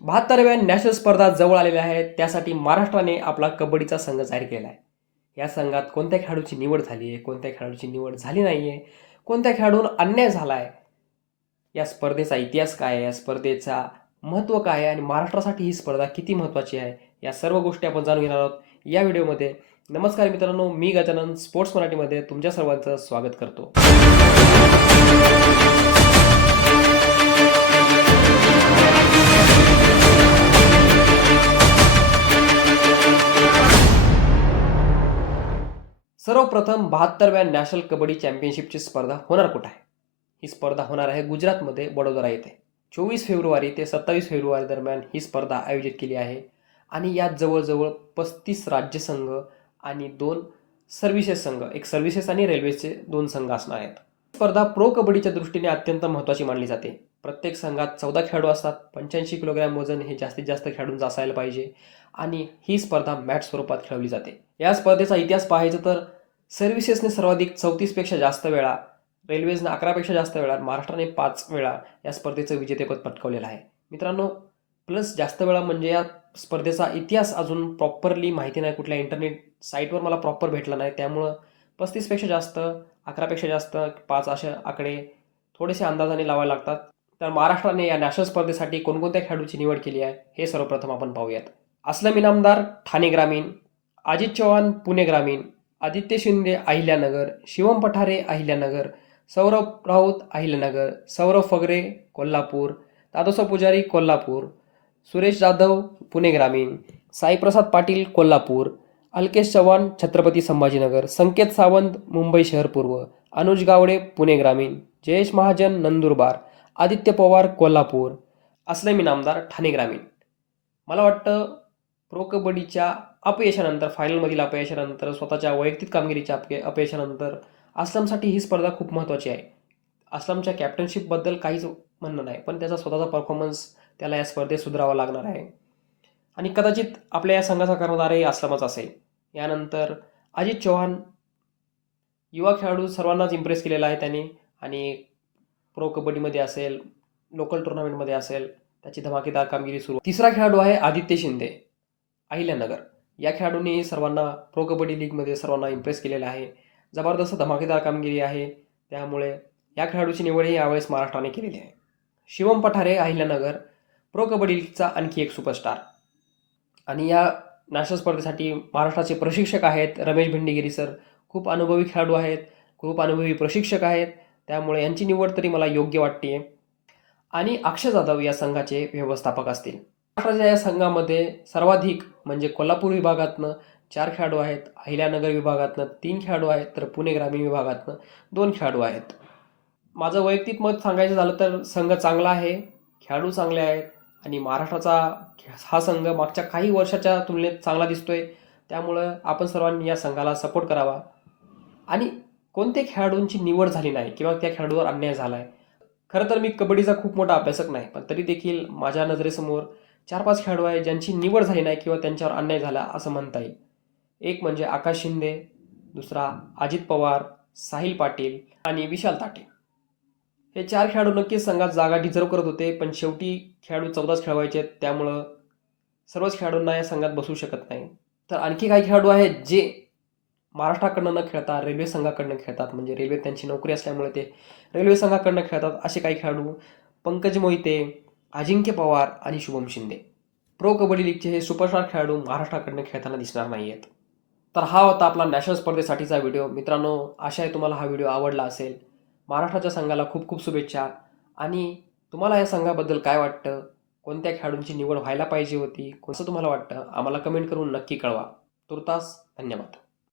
72व्या national स्पर्धा जवळ आलेल्या आहेत. त्यासाठी महाराष्ट्राने आपला कबड्डीचा संघ जाहीर केला आहे. या संघात कोणत्या खेळाडूची निवड झाली आहे, कोणत्या खेळाडूची निवड झाली नाही आहे, कोणत्या खेळाडूंना अन्याय झाला आहे, या स्पर्धेचा इतिहास काय आहे, या स्पर्धेचा महत्त्व काय आहे आणि महाराष्ट्रासाठी ही स्पर्धा किती महत्त्वाची आहे, या सर्व गोष्टी आपण जाणून घेणार आहोत या व्हिडिओमध्ये. नमस्कार मित्रांनो, मी गजानन स्पोर्ट्स मराठीमध्ये तुमच्या सर्वांचं स्वागत करतो. सर्वप्रथम 72व्या नॅशनल कबड्डी चॅम्पियनशिपची स्पर्धा होणार कुठं आहे? ही स्पर्धा होणार आहे गुजरातमध्ये वडोदरा येथे. 24 फेब्रुवारी ते 27 फेब्रुवारी दरम्यान ही स्पर्धा आयोजित केली आहे आणि यात जवळजवळ 35 राज्यसंघ आणि 2 सर्व्हिसेस संघ, एक सर्व्हिसेस आणि रेल्वेचे 2 संघ असणार आहेत. स्पर्धा प्रो कबड्डीच्या दृष्टीने अत्यंत महत्त्वाची मानली जाते. प्रत्येक संघात 14 खेळाडू असतात. 85 किलोग्रॅम वजन हे जास्तीत जास्त खेळाडूंचं असायला पाहिजे आणि ही स्पर्धा मॅच स्वरूपात खेळवली जाते. या स्पर्धेचा इतिहास पाहायचा तर सर्व्हिसेसने सर्वाधिक 34पेक्षा जास्त वेळा, रेल्वेजने 11पेक्षा जास्त वेळा, महाराष्ट्राने 5 वेळा या स्पर्धेचं विजेतेपद पटकावलेलं आहे. मित्रांनो, प्लस जास्त वेळा म्हणजे या स्पर्धेचा इतिहास अजून प्रॉपरली माहिती नाही, कुठल्या इंटरनेट साईटवर मला प्रॉपर भेटला नाही. त्यामुळं 35पेक्षा जास्त, 11पेक्षा जास्त, 5 असे आकडे थोडेसे अंदाजाने लावायला लागतात. तर महाराष्ट्राने या नॅशनल स्पर्धेसाठी कोणकोणत्या खेळाडूची निवड केली आहे हे सर्वप्रथम आपण पाहूयात. असलम इनामदार ठाणे ग्रामीण, अजित चव्हाण पुणे ग्रामीण, आदित्य शिंदे अहिल्यानगर, शिवम पठारे अहिल्यानगर, सौरभ राऊत अहिल्यानगर, सौरभ फगरे कोल्हापूर, दादोसा पुजारी कोल्हापूर, सुरेश जाधव पुणे ग्रामीण, साईप्रसाद पाटील कोल्हापूर, अलकेश चव्हाण छत्रपती संभाजीनगर, संकेत सावंत मुंबई शहर पूर्व, अनुज गावडे पुणे ग्रामीण, जयेश महाजन नंदुरबार, आदित्य पवार कोल्हापूर, असलम इनामदार ठाणे ग्रामीण. मला वाटतं प्रो कबड्डीच्या अपयशानंतर, फायनलमधील अपयशानंतर, स्वतःच्या वैयक्तिक कामगिरीच्या अपयशानंतर असलमसाठी ही स्पर्धा खूप महत्त्वाची आहे. असलमच्या कॅप्टनशिपबद्दल काहीच म्हणणं नाही, पण त्याचा स्वतःचा परफॉर्मन्स त्याला या स्पर्धेत सुधारावा लागणार आहे आणि कदाचित आपल्या या संघाचा कर्णधारही असलमच असेल. यानंतर अजित चव्हाण, युवा खेळाडू, सर्वांनाच इम्प्रेस केलेला आहे त्याने आणि प्रो कबड्डीमध्ये असेल, लोकल टुर्नामेंटमध्ये असेल, त्याची धमाकेदार कामगिरी सुरू. तिसरा खेळाडू आहे आदित्य शिंदे अहिल्यानगर. या खेळाडूंनी सर्वांना प्रो कबड्डी लीगमध्ये सर्वांना इम्प्रेस केलेलं आहे. जबरदस्त धमाकेदार कामगिरी आहे, त्यामुळे या खेळाडूची निवडही यावेळेस महाराष्ट्राने केलेली आहे. शिवम पठारे अहिल्यानगर, प्रो कबड्डी लीगचा आणखी एक सुपरस्टार आणि या नॅशनल स्पर्धेसाठी महाराष्ट्राचे प्रशिक्षक आहेत रमेश भिंडगिरी सर. खूप अनुभवी खेळाडू आहेत, खूप अनुभवी प्रशिक्षक आहेत, त्यामुळे यांची निवड तरी मला योग्य वाटते. आणि अक्षय जाधव या संघाचे व्यवस्थापक असतील. महाराष्ट्राच्या या संघामध्ये सर्वाधिक म्हणजे कोल्हापूर विभागातनं 4 खेळाडू आहेत, अहिल्यानगर विभागातनं 3 खेळाडू आहेत, तर पुणे ग्रामीण विभागातनं 2 खेळाडू आहेत. माझं वैयक्तिक मत सांगायचं झालं तर संघ चांगला आहे, खेळाडू चांगले आहेत आणि महाराष्ट्राचा हा संघ मागच्या काही वर्षाच्या तुलनेत चांगला दिसतोय. त्यामुळं आपण सर्वांनी या संघाला सपोर्ट करावा. आणि कोणत्या खेळाडूंची निवड झाली नाही किंवा त्या खेळाडूवर अन्याय झाला आहे. खरं तर मी कबड्डीचा खूप मोठा अभ्यासक नाही, पण तरी देखील माझ्या नजरेसमोर 4-5 खेळाडू आहेत ज्यांची निवड झाली नाही किंवा त्यांच्यावर अन्याय झाला असं म्हणता येईल. एक म्हणजे आकाश शिंदे, दुसरा अजित पवार, साहिल पाटील आणि विशाल ताटे. हे 4 खेळाडू नक्कीच संघात जागा डिझर्व करत होते, पण शेवटी खेळाडू 14च खेळवायचे आहेत, त्यामुळं सर्वच खेळाडूंना या संघात बसू शकत नाही. तर आणखी काही खेळाडू आहेत जे महाराष्ट्राकडनं न खेळता रेल्वे संघाकडनं खेळतात, म्हणजे रेल्वेत त्यांची नोकरी असल्यामुळे ते रेल्वे संघाकडनं खेळतात. असे काही खेळाडू पंकज मोहिते, अजिंक्य पवार आणि शुभम शिंदे. प्रो कबड्डी लीगचे हे सुपरस्टार खेळाडू महाराष्ट्राकडनं खेळताना दिसणार नाही आहेत. तर हा होता आपला नॅशनल स्पर्धेसाठीचा व्हिडिओ. मित्रांनो, आशा आहे तुम्हाला हा व्हिडिओ आवडला असेल. महाराष्ट्राच्या संघाला खूप खूप शुभेच्छा. आणि तुम्हाला या संघाबद्दल काय वाटतं, कोणत्या खेळाडूंची निवड व्हायला पाहिजे होती, कसं तुम्हाला वाटतं, आम्हाला कमेंट करून नक्की कळवा. तुर्तास धन्यवाद.